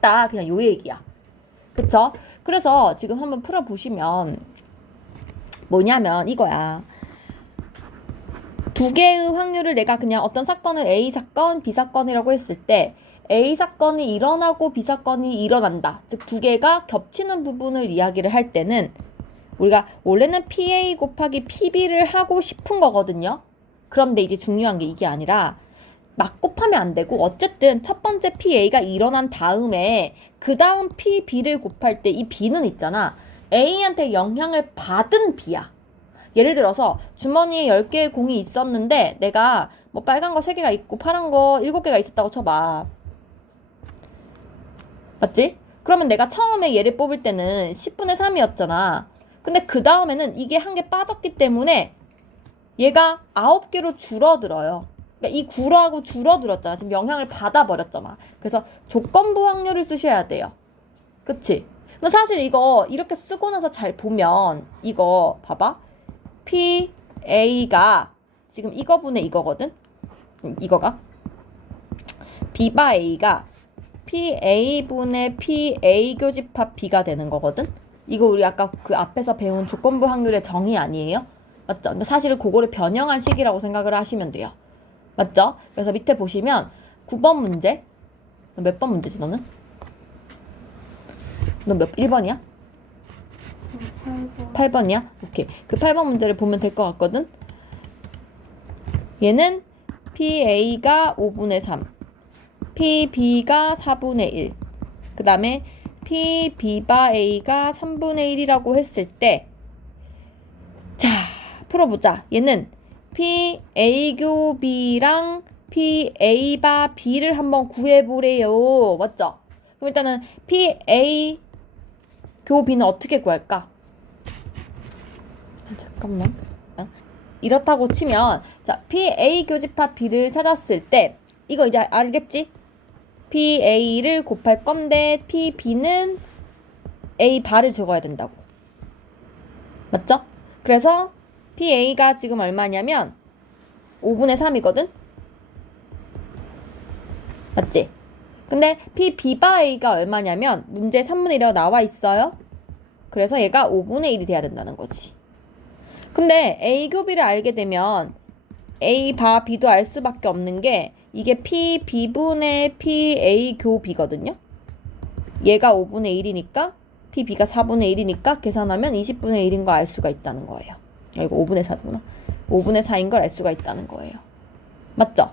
같다. 그냥 요 얘기야. 그쵸? 그래서 지금 한번 풀어보시면 뭐냐면 이거야. 두 개의 확률을 내가 그냥 어떤 사건을 A 사건, B 사건이라고 했을 때 A 사건이 일어나고 B 사건이 일어난다. 즉 두 개가 겹치는 부분을 이야기를 할 때는 우리가 원래는 PA 곱하기 PB를 하고 싶은 거거든요. 그런데 이제 중요한 게 이게 아니라 막 곱하면 안 되고 어쨌든 첫 번째 PA가 일어난 다음에 그 다음 PB를 곱할 때 이 B는 있잖아. A한테 영향을 받은 B야. 예를 들어서 주머니에 10개의 공이 있었는데 내가 뭐 빨간 거 3개가 있고 파란 거 7개가 있었다고 쳐봐. 맞지? 그러면 내가 처음에 얘를 뽑을 때는 10분의 3이었잖아. 근데 그 다음에는 이게 한 개 빠졌기 때문에 얘가 9개로 줄어들어요. 그러니까 이 구로하고 줄어들었잖아. 지금 영향을 받아버렸잖아. 그래서 조건부 확률을 쓰셔야 돼요. 그치? 근데 사실 이거 이렇게 쓰고 나서 잘 보면 이거 봐봐. PA가 지금 이거분의 이거거든? 이거가 B바 A가 PA분의 PA 교집합 B가 되는 거거든? 이거 우리 아까 그 앞에서 배운 조건부 확률의 정의 아니에요? 맞죠? 근데 사실은 그거를 변형한 식이라고 생각을 하시면 돼요. 맞죠? 그래서 밑에 보시면 9번 문제. 몇 번 문제지 너는? 너 1번이야? 8번이야? 오케이. 그 8번 문제를 보면 될 것 같거든? 얘는 PA가 5분의 3, PB가 4분의 1, 그 다음에 PB바 A가 3분의 1이라고 했을 때, 자, 풀어보자. 얘는 PA 교B랑 PA바 B를 한번 구해보래요. 맞죠? 그럼 일단은 PA 교B는 어떻게 구할까? 잠깐만. 이렇다고 치면 자 PA 교집합 B를 찾았을 때 이거 이제 알겠지? PA를 곱할 건데 PB는 A 바를 적어야 된다고. 맞죠? 그래서 PA가 지금 얼마냐면 5분의 3이거든? 맞지? 근데 PB바 A가 얼마냐면 문제 3분의 1이라고 나와 있어요. 그래서 얘가 5분의 1이 돼야 된다는 거지. 근데 A 교비를 알게 되면 A 바 B도 알 수밖에 없는 게 이게 PB분의 PA 교비거든요. 얘가 5분의 1이니까 PB가 4분의 1이니까 계산하면 20분의 1인 거 알 수가 있다는 거예요. 이거 5분의 4구나. 5분의 4인 걸 알 수가 있다는 거예요. 맞죠?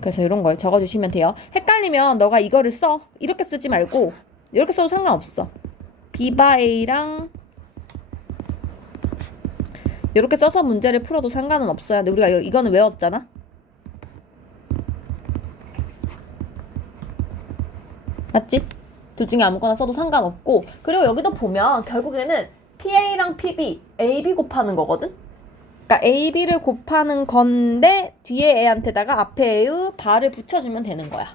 그래서 이런 걸 적어주시면 돼요. 헷갈리면 너가 이거를 써. 이렇게 쓰지 말고 이렇게 써도 상관없어. B바 A랑 이렇게 써서 문제를 풀어도 상관은 없어요. 근데 우리가 이거는 외웠잖아? 맞지? 둘 중에 아무거나 써도 상관없고 그리고 여기도 보면 결국에는 PA랑 PB, AB 곱하는 거거든? 그러니까 AB를 곱하는 건데 뒤에 애한테다가 앞에 애의 바를 붙여주면 되는 거야.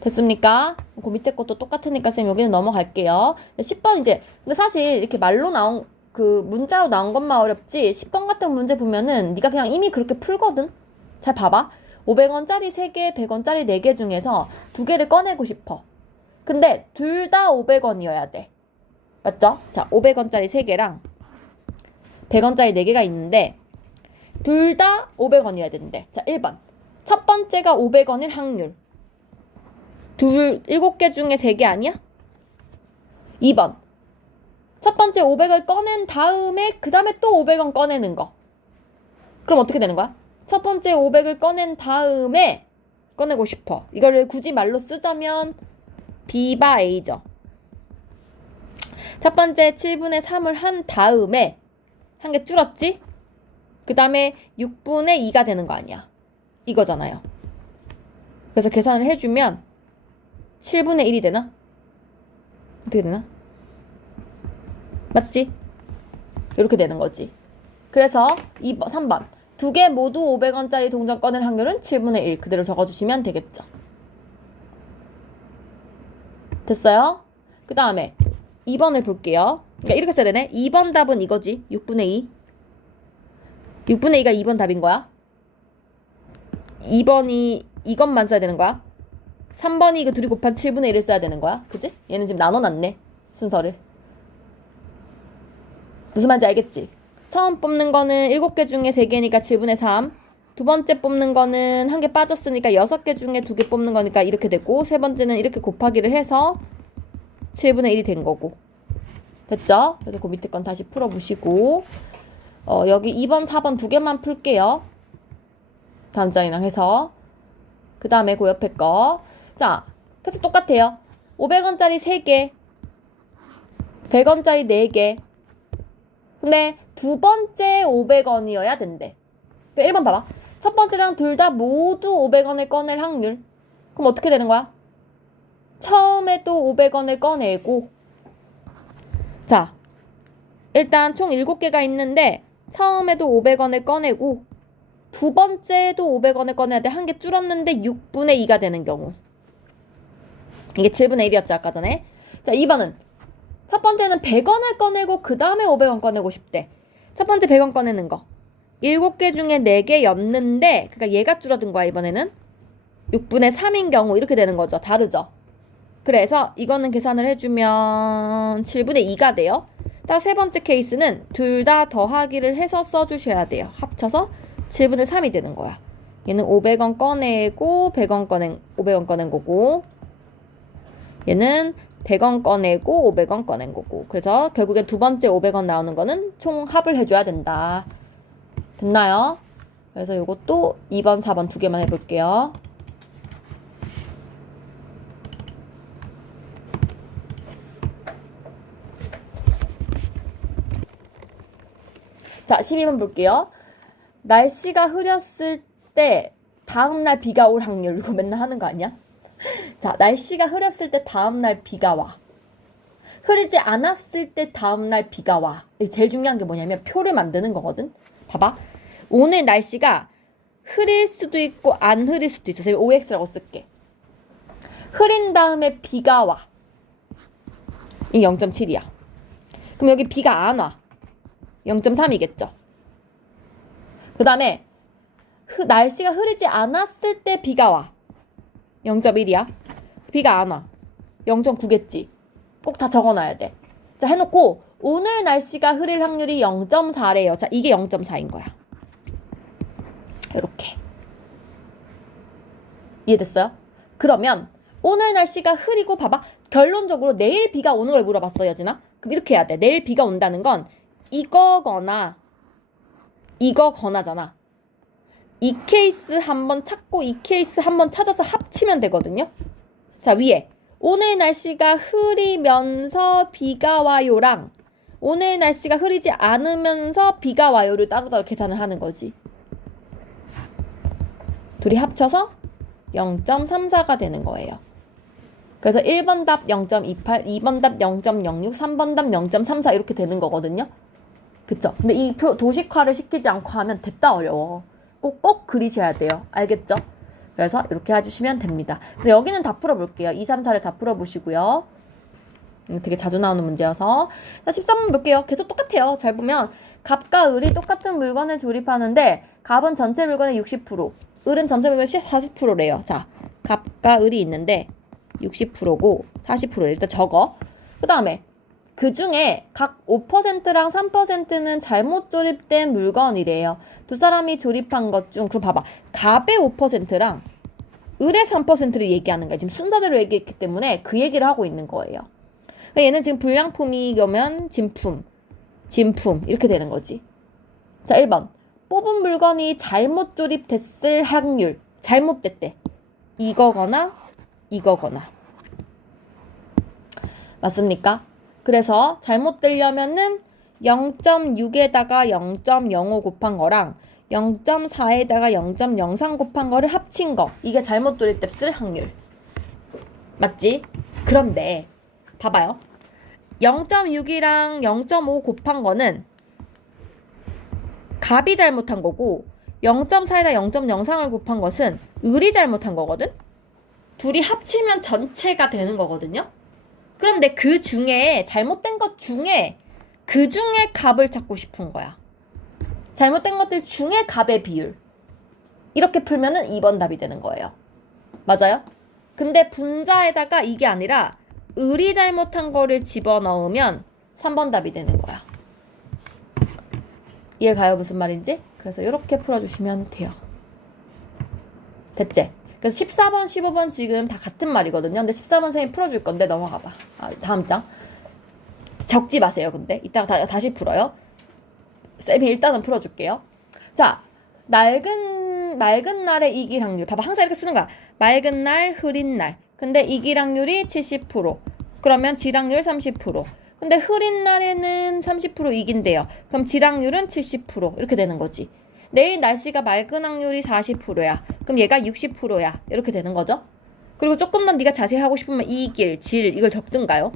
됐습니까? 그 밑에 것도 똑같으니까 쌤 여기는 넘어갈게요. 10번 이제 근데 사실 이렇게 말로 나온 그 문자로 나온 것만 어렵지 10번 같은 문제 보면은 네가 그냥 이미 그렇게 풀거든. 잘 봐봐. 500원짜리 3개, 100원짜리 4개 중에서 2개를 꺼내고 싶어. 근데 둘 다 500원이어야 돼. 맞죠? 자, 500원짜리 3개랑 100원짜리 4개가 있는데 둘 다 500원이어야 되는데 자, 1번. 첫 번째가 500원일 확률. 7개 중에 3개 아니야? 2번. 첫 번째 500을 꺼낸 다음에 그 다음에 또 500원 꺼내는 거. 그럼 어떻게 되는 거야? 첫 번째 500을 꺼낸 다음에 꺼내고 싶어. 이거를 굳이 말로 쓰자면 B바 A죠. 첫 번째 7분의 3을 한 다음에 한 개 줄었지? 그 다음에 6분의 2가 되는 거 아니야. 이거잖아요. 그래서 계산을 해주면 7분의 1이 되나? 어떻게 되나? 맞지? 이렇게 되는 거지. 그래서 2번, 3번. 2개 모두 500원짜리 동전 꺼낼 확률은 7분의 1. 그대로 적어주시면 되겠죠. 됐어요? 그 다음에 2번을 볼게요. 그러니까 이렇게 써야 되네. 2번 답은 이거지. 6분의 2. 6분의 2가 2번 답인 거야. 2번이 이것만 써야 되는 거야. 3번이 이거 둘이 곱한 7분의 1을 써야 되는 거야. 그치? 얘는 지금 나눠놨네. 순서를. 무슨 말인지 알겠지? 처음 뽑는 거는 7개 중에 3개니까 7분의 3. 두 번째 뽑는 거는 1개 빠졌으니까 6개 중에 2개 뽑는 거니까 이렇게 되고, 세 번째는 이렇게 곱하기를 해서 7분의 1이 된 거고. 됐죠? 그래서 그 밑에 건 다시 풀어보시고, 여기 2번, 4번 2개만 풀게요. 다음 장이랑 해서. 그 다음에 그 옆에 거. 자, 계속 똑같아요. 500원짜리 3개, 100원짜리 4개. 근데 두 번째 500원이어야 된대. 1번 봐봐. 첫 번째랑 둘 다 모두 500원을 꺼낼 확률. 그럼 어떻게 되는 거야? 처음에 또 500원을 꺼내고, 자, 일단 총 7개가 있는데 처음에도 500원을 꺼내고 두 번째도 500원을 꺼내야 돼. 한 개 줄었는데 6분의 2가 되는 경우. 이게 7분의 1이었죠, 아까 전에. 자, 2번은 첫 번째는 100원을 꺼내고 그 다음에 500원 꺼내고 싶대. 첫 번째 100원 꺼내는 거. 7개 중에 4개였는데, 그러니까 얘가 줄어든 거야, 이번에는. 6분의 3인 경우 이렇게 되는 거죠. 다르죠. 그래서 이거는 계산을 해주면 7분의 2가 돼요. 딱 세 번째 케이스는 둘 다 더하기를 해서 써주셔야 돼요. 합쳐서 7분의 3이 되는 거야. 얘는 500원 꺼내고 500원 꺼낸 거고, 얘는 100원 꺼내고 500원 꺼낸 거고. 그래서 결국엔 두 번째 500원 나오는 거는 총 합을 해줘야 된다. 됐나요? 그래서 요것도 2번, 4번 2개만 해볼게요. 자, 12번 볼게요. 날씨가 흐렸을 때 다음날 비가 올 확률. 이거 맨날 하는 거 아니야? 자, 날씨가 흐렸을 때 다음날 비가 와. 흐리지 않았을 때 다음날 비가 와. 제일 중요한 게 뭐냐면 표를 만드는 거거든. 봐봐. 오늘 날씨가 흐릴 수도 있고 안 흐릴 수도 있어. 제가 OX라고 쓸게. 흐린 다음에 비가 와. 이 0.7이야. 그럼 여기 비가 안 와. 0.3이겠죠. 그 다음에 날씨가 흐리지 않았을 때 비가 와. 0.1이야. 비가 안 와. 0.9겠지. 꼭 다 적어놔야 돼. 자, 해놓고 오늘 날씨가 흐릴 확률이 0.4래요. 자, 이게 0.4인 거야. 이렇게. 이해됐어요? 그러면 오늘 날씨가 흐리고 봐봐. 결론적으로 내일 비가 오는 걸 물어봤어, 여진아. 그럼 이렇게 해야 돼. 내일 비가 온다는 건 이거거나 이거거나잖아. 이 케이스 한번 찾고 이 케이스 한번 찾아서 합치면 되거든요. 자, 위에 오늘 날씨가 흐리면서 비가 와요랑 오늘 날씨가 흐리지 않으면서 비가 와요를 따로따로 계산을 하는 거지. 둘이 합쳐서 0.34가 되는 거예요. 그래서 1번 답 0.28, 2번 답 0.06, 3번 답 0.34 이렇게 되는 거거든요. 그쵸? 근데 이 표 도식화를 시키지 않고 하면 됐다 어려워. 꼭 그리셔야 돼요. 알겠죠? 그래서 이렇게 해주시면 됩니다. 그래서 여기는 다 풀어볼게요. 2, 3, 4를 다 풀어보시고요. 되게 자주 나오는 문제여서. 자, 13번 볼게요. 계속 똑같아요. 잘 보면 갑과 을이 똑같은 물건을 조립하는데 갑은 전체 물건의 60%, 을은 전체 물건의 40%래요. 자, 갑과 을이 있는데 60%고 40%를 일단 적어. 그 다음에 그 중에 각 5%랑 3%는 잘못 조립된 물건이래요. 두 사람이 조립한 것 중, 그럼 봐봐. 갑의 5%랑 을의 3%를 얘기하는 거야. 지금 순서대로 얘기했기 때문에 그 얘기를 하고 있는 거예요. 그러니까 얘는 지금 불량품이면 진품 이렇게 되는 거지. 자, 1번. 뽑은 물건이 잘못 조립됐을 확률. 잘못됐대. 이거거나 이거거나. 맞습니까? 그래서 잘못되려면은 0.6에다가 0.05 곱한 거랑 0.4에다가 0.03 곱한 거를 합친 거. 이게 잘못 조립됐을 확률. 맞지? 그런데 봐봐요. 0.6이랑 0.5 곱한 거는 갑이 잘못한 거고 0.4에다 0.03을 곱한 것은 을이 잘못한 거거든? 둘이 합치면 전체가 되는 거거든요? 그런데 그 중에 잘못된 것 중에 그 중에 값을 찾고 싶은 거야. 잘못된 것들 중에 값의 비율. 이렇게 풀면은 2번 답이 되는 거예요. 맞아요? 근데 분자에다가 이게 아니라 을이 잘못한 거를 집어넣으면 3번 답이 되는 거야. 이해 가요? 무슨 말인지? 그래서 이렇게 풀어주시면 돼요. 됐지? 그래서 14번, 15번 지금 다 같은 말이거든요. 근데 14번 선생님 풀어줄 건데 넘어가 봐. 다음 장. 적지 마세요, 근데. 이따가 다시 풀어요. 쌤이 일단은 풀어줄게요. 자, 맑은 날의 이길 확률. 봐봐, 항상 이렇게 쓰는 거야. 맑은 날, 흐린 날. 근데 이길 확률이 70%. 그러면 질확률 30%. 근데 흐린 날에는 30% 이긴대요. 그럼 질확률은 70%. 이렇게 되는 거지. 내일 날씨가 맑은 확률이 40%야. 그럼 얘가 60%야. 이렇게 되는 거죠. 그리고 조금 더 네가 자세히 하고 싶으면 이길, 질 이걸 적든가요?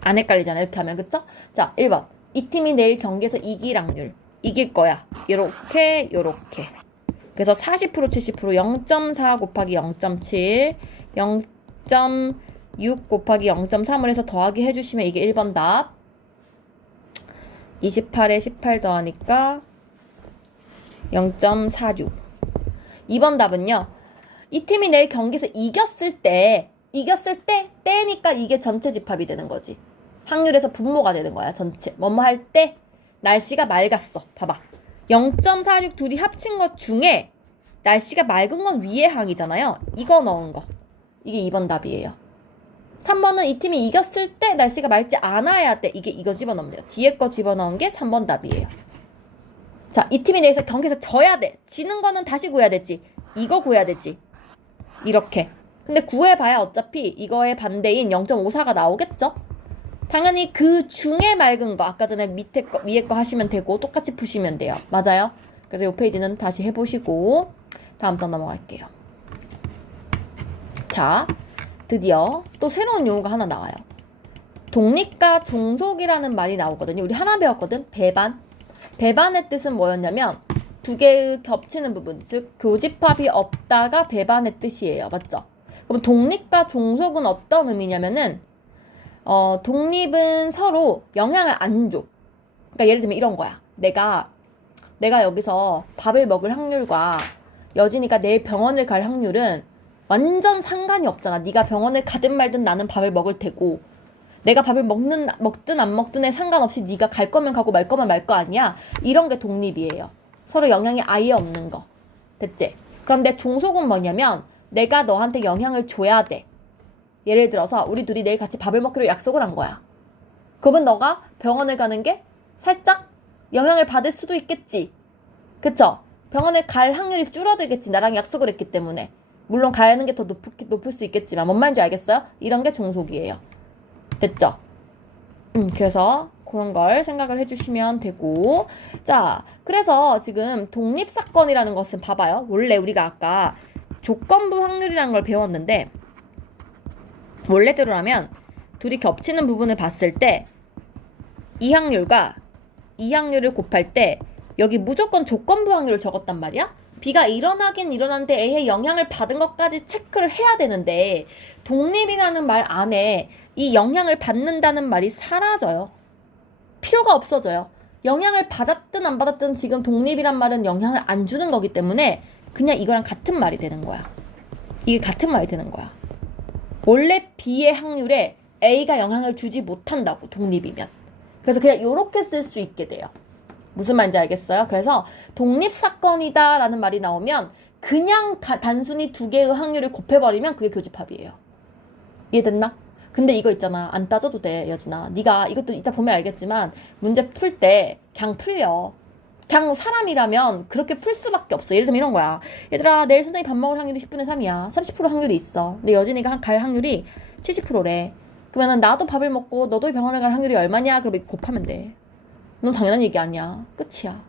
안 헷갈리잖아. 이렇게 하면. 그쵸? 자, 1번. 이 팀이 내일 경기에서 이길 확률. 이길 거야. 요렇게. 그래서 40% 70% 0.4 곱하기 0.7 0.6 곱하기 0.3을 해서 더하기 해주시면 이게 1번 답. 28에 18 더하니까 0.46. 2번 답은요. 이 팀이 내일 경기에서 이겼을 때니까 이게 전체 집합이 되는 거지. 확률에서 분모가 되는 거야. 전체. 뭐뭐 할 때 날씨가 맑았어. 봐봐. 0.46 둘이 합친 것 중에 날씨가 맑은 건 위의 항이잖아요. 이거 넣은 거. 이게 2번 답이에요. 3번은 이 팀이 이겼을 때 날씨가 맑지 않아야 돼. 이거 집어넣으면 돼요. 뒤에 거 집어넣은 게 3번 답이에요. 자, 이 팀이 내일서 경기에서 져야 돼. 지는 거는 다시 구해야 되지. 이거 구해야 되지. 이렇게. 근데 구해봐야 어차피 이거의 반대인 0.54가 나오겠죠? 당연히 그 중에 맑은 거 아까 전에 밑에 거 위에 거 하시면 되고 똑같이 푸시면 돼요. 맞아요? 그래서 이 페이지는 다시 해보시고 다음 장 넘어갈게요. 자, 드디어 또 새로운 용어가 하나 나와요. 독립과 종속이라는 말이 나오거든요. 우리 하나 배웠거든. 배반. 배반의 뜻은 뭐였냐면 두 개의 겹치는 부분, 즉 교집합이 없다가 배반의 뜻이에요. 맞죠? 그럼 독립과 종속은 어떤 의미냐면은 독립은 서로 영향을 안 줘. 그러니까 예를 들면 이런 거야. 내가 여기서 밥을 먹을 확률과 여진이가 내일 병원을 갈 확률은 완전 상관이 없잖아. 네가 병원을 가든 말든 나는 밥을 먹을 테고 내가 밥을 먹든 안 먹든에 상관없이 네가 갈 거면 가고 말 거면 말 거 아니야. 이런 게 독립이에요. 서로 영향이 아예 없는 거. 됐지? 그런데 종속은 뭐냐면 내가 너한테 영향을 줘야 돼. 예를 들어서 우리 둘이 내일 같이 밥을 먹기로 약속을 한 거야. 그러면 너가 병원을 가는 게 살짝 영향을 받을 수도 있겠지. 그쵸? 병원에 갈 확률이 줄어들겠지. 나랑 약속을 했기 때문에. 물론 가는 게 더 높을 수 있겠지만 뭔 말인지 알겠어요? 이런 게 종속이에요. 됐죠? 그래서 그런 걸 생각을 해주시면 되고. 자, 그래서 지금 독립사건이라는 것은 봐봐요. 원래 우리가 아까 조건부 확률이라는 걸 배웠는데 원래대로라면 둘이 겹치는 부분을 봤을 때 이 확률과 이 확률을 곱할 때 여기 무조건 조건부 확률을 적었단 말이야? B가 일어나긴 일어났는데 A의 영향을 받은 것까지 체크를 해야 되는데 독립이라는 말 안에 이 영향을 받는다는 말이 사라져요. 필요가 없어져요. 영향을 받았든 안 받았든 지금 독립이란 말은 영향을 안 주는 거기 때문에 그냥 이거랑 같은 말이 되는 거야. 이게 같은 말이 되는 거야. 원래 B의 확률에 A가 영향을 주지 못한다고, 독립이면. 그래서 그냥 이렇게 쓸 수 있게 돼요. 무슨 말인지 알겠어요? 그래서 독립사건이다 라는 말이 나오면 그냥 단순히 두 개의 확률을 곱해버리면 그게 교집합이에요. 이해됐나? 근데 이거 있잖아. 안 따져도 돼, 여진아. 네가 이것도 이따 보면 알겠지만 문제 풀 때 그냥 풀려. 그냥 사람이라면 그렇게 풀 수밖에 없어. 예를 들면 이런 거야. 얘들아, 내일 선생님 밥 먹을 확률이 10분의 3이야. 30% 확률이 있어. 근데 여진이가 갈 확률이 70%래. 그러면은 나도 밥을 먹고 너도 병원을 갈 확률이 얼마냐? 그러면 곱하면 돼. 넌 당연한 얘기 아니야. 끝이야.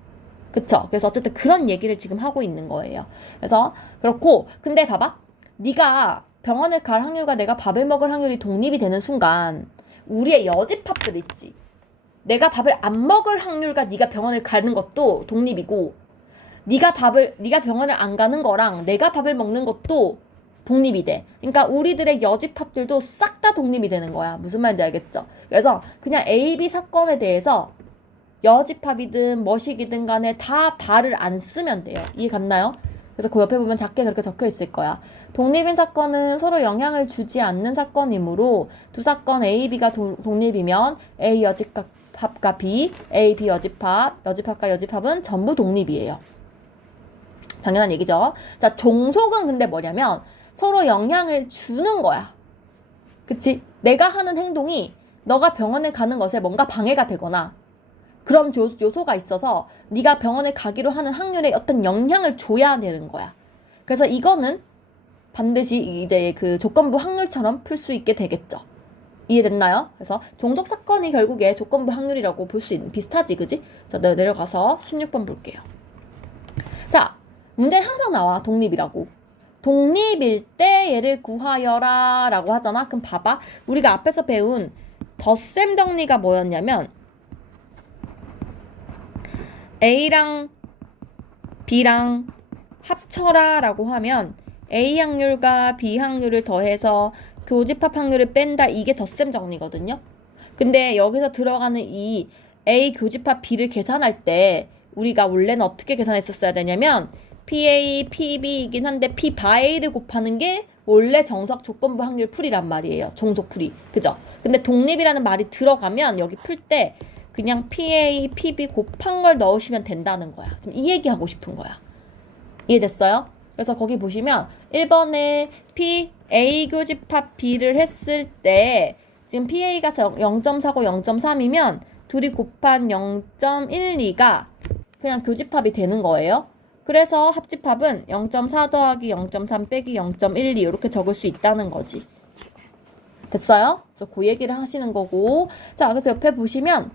그쵸? 그래서 어쨌든 그런 얘기를 지금 하고 있는 거예요. 그래서 그렇고, 근데 봐봐. 네가 병원을 갈 확률과 내가 밥을 먹을 확률이 독립이 되는 순간 우리의 여집합들 있지. 내가 밥을 안 먹을 확률과 네가 병원을 가는 것도 독립이고, 네가 병원을 안 가는 거랑 내가 밥을 먹는 것도 독립이 돼. 그러니까 우리들의 여집합들도 싹 다 독립이 되는 거야. 무슨 말인지 알겠죠? 그래서 그냥 A, B 사건에 대해서 여집합이든 뭐식이든 간에 다 발을 안 쓰면 돼요. 이해 갔나요? 그래서 그 옆에 보면 작게 그렇게 적혀 있을 거야. 독립인 사건은 서로 영향을 주지 않는 사건이므로 두 사건 A, B가 독립이면 A 여집합과 B, A, B 여집합, 여집합과 여집합은 전부 독립이에요. 당연한 얘기죠. 자, 종속은 근데 뭐냐면 서로 영향을 주는 거야. 그치? 내가 하는 행동이 너가 병원에 가는 것에 뭔가 방해가 되거나 그런 요소가 있어서 네가 병원에 가기로 하는 확률에 어떤 영향을 줘야 되는 거야. 그래서 이거는 반드시 이제 그 조건부 확률처럼 풀 수 있게 되겠죠. 이해됐나요? 그래서 종속 사건이 결국에 조건부 확률이라고 볼 수 있는 비슷하지, 그지? 자, 내려가서 16번 볼게요. 자, 문제에 항상 나와 독립이라고. 독립일 때 얘를 구하여라 라고 하잖아. 그럼 봐봐. 우리가 앞에서 배운 덧셈 정리가 뭐였냐면 A랑 B랑 합쳐라 라고 하면 A 확률과 B 확률을 더해서 교집합 확률을 뺀다. 이게 덧셈 정리거든요. 근데 여기서 들어가는 이 A 교집합 B를 계산할 때 우리가 원래는 어떻게 계산했었어야 되냐면 PA, PB이긴 한데 P 바이를 곱하는 게 원래 정석 조건부 확률 풀이란 말이에요. 종속 풀이. 그죠? 근데 독립이라는 말이 들어가면 여기 풀 때 그냥 PA, PB 곱한 걸 넣으시면 된다는 거야. 지금 이 얘기하고 싶은 거야. 이해됐어요? 그래서 거기 보시면 1번에 PA 교집합 B를 했을 때 지금 PA가 0.4고 0.3이면 둘이 곱한 0.12가 그냥 교집합이 되는 거예요. 그래서 합집합은 0.4 더하기 0.3 빼기 0.12 이렇게 적을 수 있다는 거지. 됐어요? 그래서 그 얘기를 하시는 거고. 자, 그래서 옆에 보시면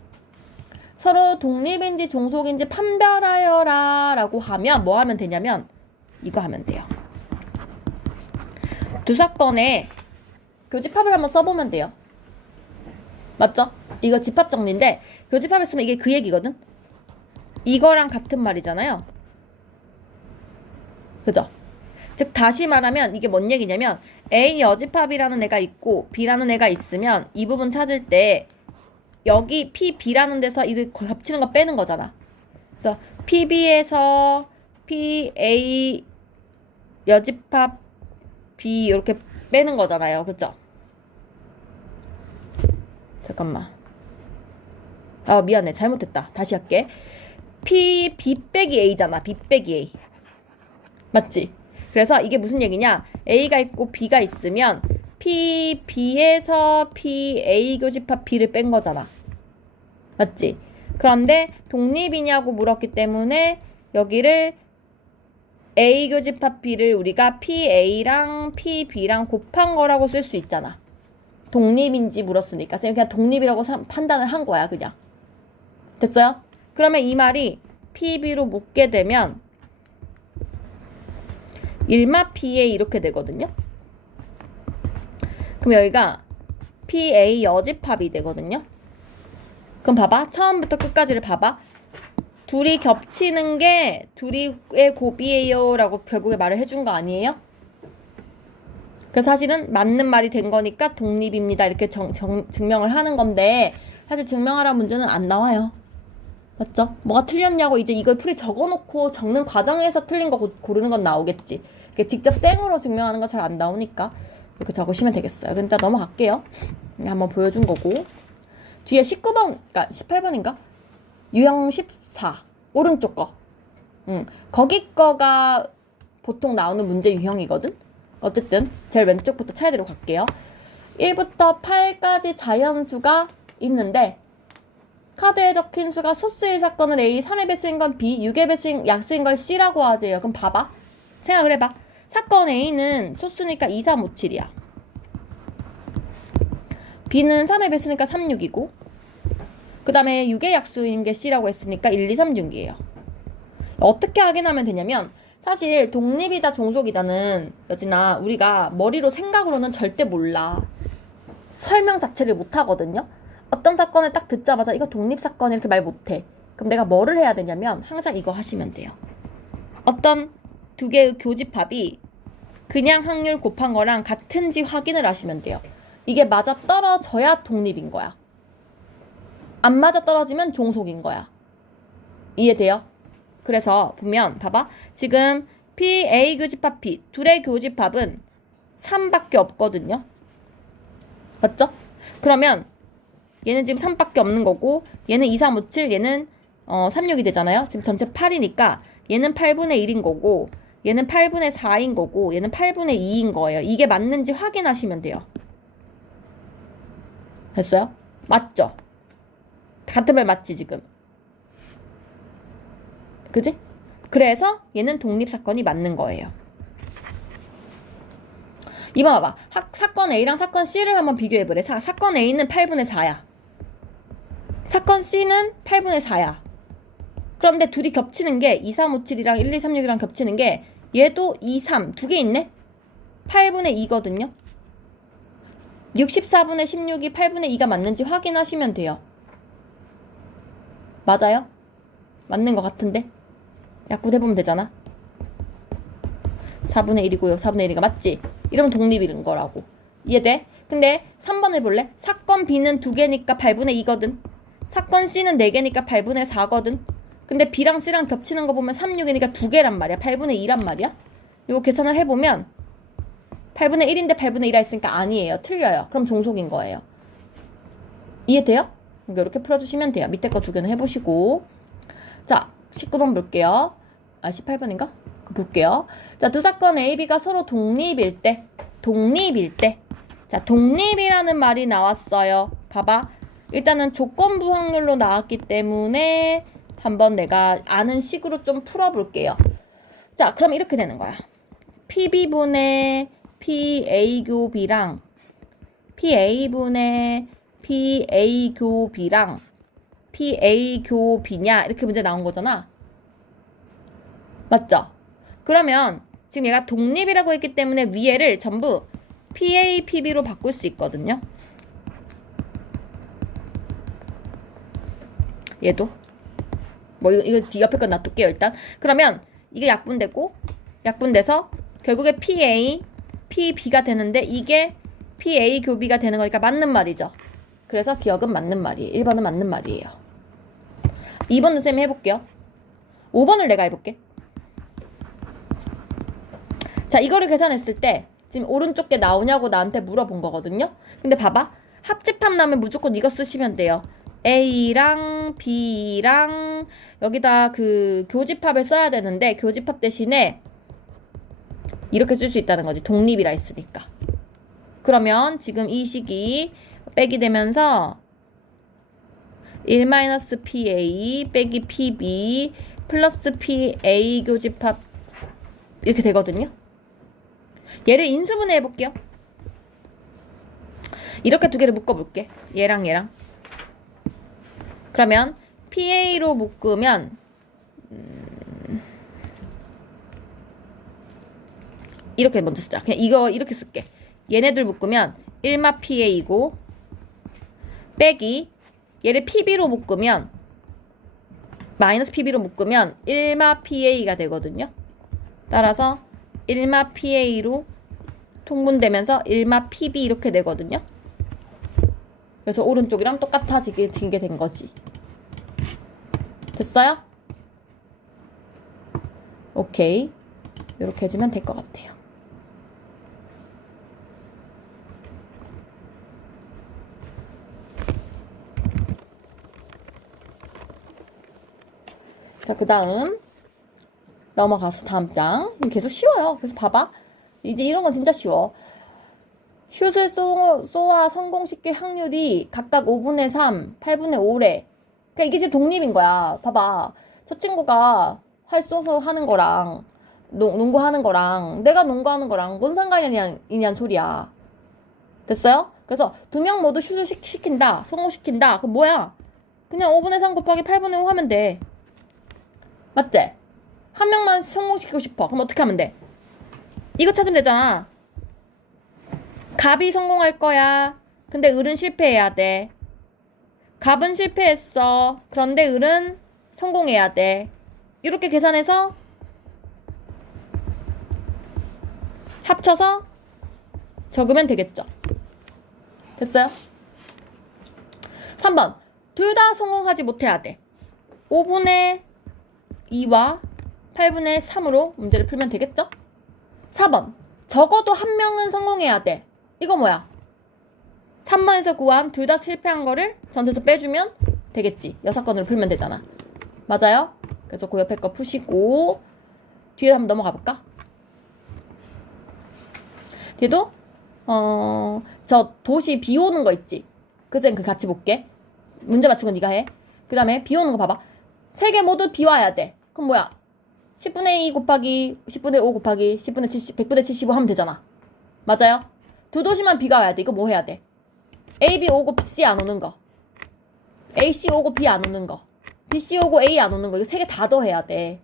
서로 독립인지 종속인지 판별하여라 라고 하면 뭐 하면 되냐면 이거 하면 돼요. 두 사건에 교집합을 한번 써보면 돼요. 맞죠? 이거 집합 정리인데 교집합을 쓰면 이게 그 얘기거든? 이거랑 같은 말이잖아요. 그죠? 즉 다시 말하면 이게 뭔 얘기냐면 A 여집합이라는 애가 있고 B라는 애가 있으면 이 부분 찾을 때 여기 P, B라는 데서 이들 겹치는 거 빼는 거잖아. 그래서 PB에서 PA 여집합 B 이렇게 빼는 거잖아요. 그죠? 잠깐만. 아, 미안해. 잘못했다. 다시 할게. B 빼기 A잖아. B 빼기 A. 맞지? 그래서 이게 무슨 얘기냐? A가 있고 B가 있으면 B에서 PA 교집합 B를 뺀 거잖아. 맞지? 그런데 독립이냐고 물었기 때문에 여기를 A 교집합 B를 우리가 PA랑 PB랑 곱한 거라고 쓸 수 있잖아. 독립인지 물었으니까. 그냥 독립이라고 판단을 한 거야, 그냥. 됐어요? 그러면 이 말이 PB로 묶게 되면 1마 PA 이렇게 되거든요. 그럼 여기가 PA 여집합이 되거든요. 그럼 봐봐. 처음부터 끝까지를 봐봐. 둘이 겹치는 게 둘이의 곱이에요 라고 결국에 말을 해준 거 아니에요? 그래서 사실은 맞는 말이 된 거니까 독립입니다 이렇게 증명을 하는 건데 사실 증명하라는 문제는 안 나와요. 맞죠? 뭐가 틀렸냐고 이제 이걸 풀이 적어놓고 적는 과정에서 틀린 거 고르는 건 나오겠지. 직접 생으로 증명하는 거 잘 안 나오니까 이렇게 적으시면 되겠어요. 근데 넘어갈게요. 한번 보여준 거고 뒤에 19번, 그러니까 18번인가? 유형 14 오른쪽 거. 거기 거가 보통 나오는 문제 유형이거든. 어쨌든 제일 왼쪽부터 차례대로 갈게요. 1부터 8까지 자연수가 있는데 카드에 적힌 수가 소수일 사건은 A, 3의 배수인 건 B, 6의 배수인 약수인 걸 C라고 하재요. 그럼 봐봐. 생각을 해봐. 사건 A는 소수니까 2, 3, 5, 7이야. B는 3의 배수니까 3, 6이고 그 다음에 6의 약수인 게 C라고 했으니까 1, 2, 3, 6이에요. 어떻게 확인하면 되냐면 사실 독립이다 종속이다는 여진아 우리가 머리로 생각으로는 절대 몰라. 설명 자체를 못하거든요. 어떤 사건을 딱 듣자마자 이거 독립사건 이렇게 말 못해. 그럼 내가 뭐를 해야 되냐면 항상 이거 하시면 돼요. 어떤 두 개의 교집합이 그냥 확률 곱한 거랑 같은지 확인을 하시면 돼요. 이게 맞아 떨어져야 독립인 거야. 안 맞아 떨어지면 종속인 거야. 이해돼요? 그래서 보면 봐봐. 지금 P, A 교집합 P. 둘의 교집합은 3밖에 없거든요. 맞죠? 그러면 얘는 지금 3밖에 없는 거고 얘는 2, 3, 5, 7, 얘는 3, 6이 되잖아요. 지금 전체 8이니까 얘는 8분의 1인 거고 얘는 8분의 4인 거고 얘는 8분의 2인 거예요. 이게 맞는지 확인하시면 돼요. 됐어요? 맞죠? 같은 말 맞지 지금? 그지? 그래서 얘는 독립사건이 맞는 거예요. 이번 봐봐. 사건 A랑 사건 C를 한번 비교해보래. 사건 A는 8분의 4야. 사건 C는 8분의 4야. 그런데 둘이 겹치는 게 2, 3, 5, 7이랑 1, 2, 3, 6이랑 겹치는 게 얘도 2, 3 두 개 있네? 8분의 2거든요. 64분의 16이 8분의 2가 맞는지 확인하시면 돼요. 맞아요? 맞는 것 같은데? 약분해보면 되잖아. 4분의 1이고요. 4분의 1이가 맞지? 이러면 독립인 거라고. 이해돼? 근데 3번 해볼래? 사건 B는 2개니까 8분의 2거든. 사건 C는 4개니까 8분의 4거든. 근데 B랑 C랑 겹치는 거 보면 3, 6이니까 2개란 말이야. 8분의 2란 말이야. 이거 계산을 해보면 8분의 1인데 8분의 2라 했으니까 아니에요. 틀려요. 그럼 종속인 거예요. 이해돼요? 이렇게 풀어주시면 돼요. 밑에 거 2개는 해보시고. 자, 19번 볼게요. 18번인가? 볼게요. 자, 두 사건 A, B가 서로 독립일 때. 자, 독립이라는 말이 나왔어요. 봐봐. 일단은 조건부 확률로 나왔기 때문에 한번 내가 아는 식으로 좀 풀어볼게요. 자, 그럼 이렇게 되는 거야. PB분의 PA 교 B랑 PA분의 PA 교 B랑 PA 교 B냐 이렇게 문제 나온 거잖아. 맞죠? 그러면 지금 얘가 독립이라고 했기 때문에 위에를 전부 PA, PB로 바꿀 수 있거든요. 얘도 뭐 이거 옆에 건 놔둘게요 일단. 그러면 이게 약분돼서 결국에 PA, PB가 되는데 이게 PA 교비가 되는 거니까 맞는 말이죠. 그래서 기억은 맞는 말이에요. 1번은 맞는 말이에요. 2번 선생님이 해볼게요. 5번을 내가 해볼게. 자, 이거를 계산했을 때 지금 오른쪽 게 나오냐고 나한테 물어본 거거든요. 근데 봐봐. 합집합 나면 무조건 이거 쓰시면 돼요. A랑 B랑 여기다 그 교집합을 써야 되는데 교집합 대신에 이렇게 쓸 수 있다는 거지. 독립이라 했으니까. 그러면 지금 이 식이 빼기 되면서 1-PA 빼기 PB 플러스 PA 교집합 이렇게 되거든요. 얘를 인수분해 해볼게요. 이렇게 두 개를 묶어볼게. 얘랑 얘랑. 그러면 PA로 묶으면 이렇게 먼저 쓰자. 그냥 이거 이렇게 쓸게. 얘네들 묶으면 1마 PA이고 빼기 얘를 PB로 묶으면 마이너스 PB로 묶으면 1마 PA가 되거든요. 따라서 1마 PA로 통분되면서 1마 PB 이렇게 되거든요. 그래서 오른쪽이랑 똑같아지게 된 거지. 됐어요? 오케이. 이렇게 해주면 될 것 같아요. 자, 그 다음 넘어가서 다음 장. 계속 쉬워요. 그래서 봐봐. 이제 이런 건 진짜 쉬워. 슛을 쏘아 성공시킬 확률이 각각 5분의 3, 8분의 5래. 그러니까 이게 지금 독립인 거야. 봐봐. 저 친구가 활 쏘서 하는 거랑 농구하는 거랑 내가 농구하는 거랑 뭔 상관이냐는 소리야. 됐어요? 그래서 두 명 모두 슛을 시킨다. 성공시킨다. 그럼 뭐야? 그냥 5분의 3 곱하기 8분의 5 하면 돼. 맞지? 한 명만 성공시키고 싶어. 그럼 어떻게 하면 돼? 이거 찾으면 되잖아. 갑이 성공할 거야. 근데 을은 실패해야 돼. 갑은 실패했어. 그런데 을은 성공해야 돼. 이렇게 계산해서 합쳐서 적으면 되겠죠. 됐어요? 3번. 둘 다 성공하지 못해야 돼. 5분의 2와 8분의 3으로 문제를 풀면 되겠죠? 4번. 적어도 한 명은 성공해야 돼. 이거 뭐야? 3번에서 구한 둘 다 실패한 거를 전체에서 빼주면 되겠지. 6건으로 풀면 되잖아. 맞아요? 그래서 그 옆에 거 푸시고 뒤에 한번 넘어가 볼까? 뒤에도 저 도시 비 오는 거 있지? 그쌤 그 같이 볼게. 문제 맞춘 거 네가 해. 그 다음에 비 오는 거 봐봐. 3개 모두 비 와야 돼. 그럼 뭐야? 10분의 2 곱하기 10분의 5 곱하기 10분의 70, 100분의 75 하면 되잖아. 맞아요? 두 도시만 비가 와야 돼. 이거 뭐 해야 돼? A, B 오고 C 안 오는 거. A, C 오고 B 안 오는 거. B, C 오고 A 안 오는 거. 이거 3개 다 더해야 돼.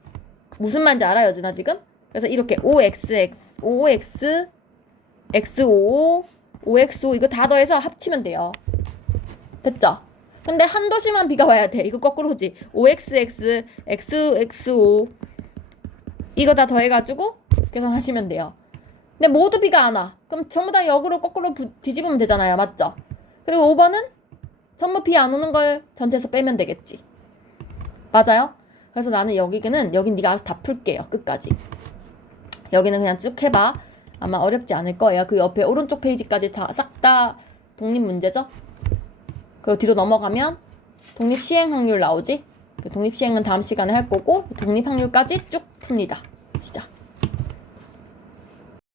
무슨 말인지 알아요, 여진아 지금? 그래서 이렇게 OXX, OX, XO, OXO 이거 다 더해서 합치면 돼요. 됐죠? 근데 한 도시만 비가 와야 돼. 이거 거꾸로지. OXX, XXO 이거 다 더해가지고 계산하시면 돼요. 근데 모두 비가 안 와. 그럼 전부 다 역으로 거꾸로 뒤집으면 되잖아요. 맞죠? 그리고 5번은 전부 비 안 오는 걸 전체에서 빼면 되겠지. 맞아요? 그래서 나는 여기는 네가 알아서 다 풀게요. 끝까지. 여기는 그냥 쭉 해봐. 아마 어렵지 않을 거예요. 그 옆에 오른쪽 페이지까지 다 싹 다 독립 문제죠? 그리고 뒤로 넘어가면 독립 시행 확률 나오지? 그 독립 시행은 다음 시간에 할 거고 독립 확률까지 쭉 풉니다. 시작.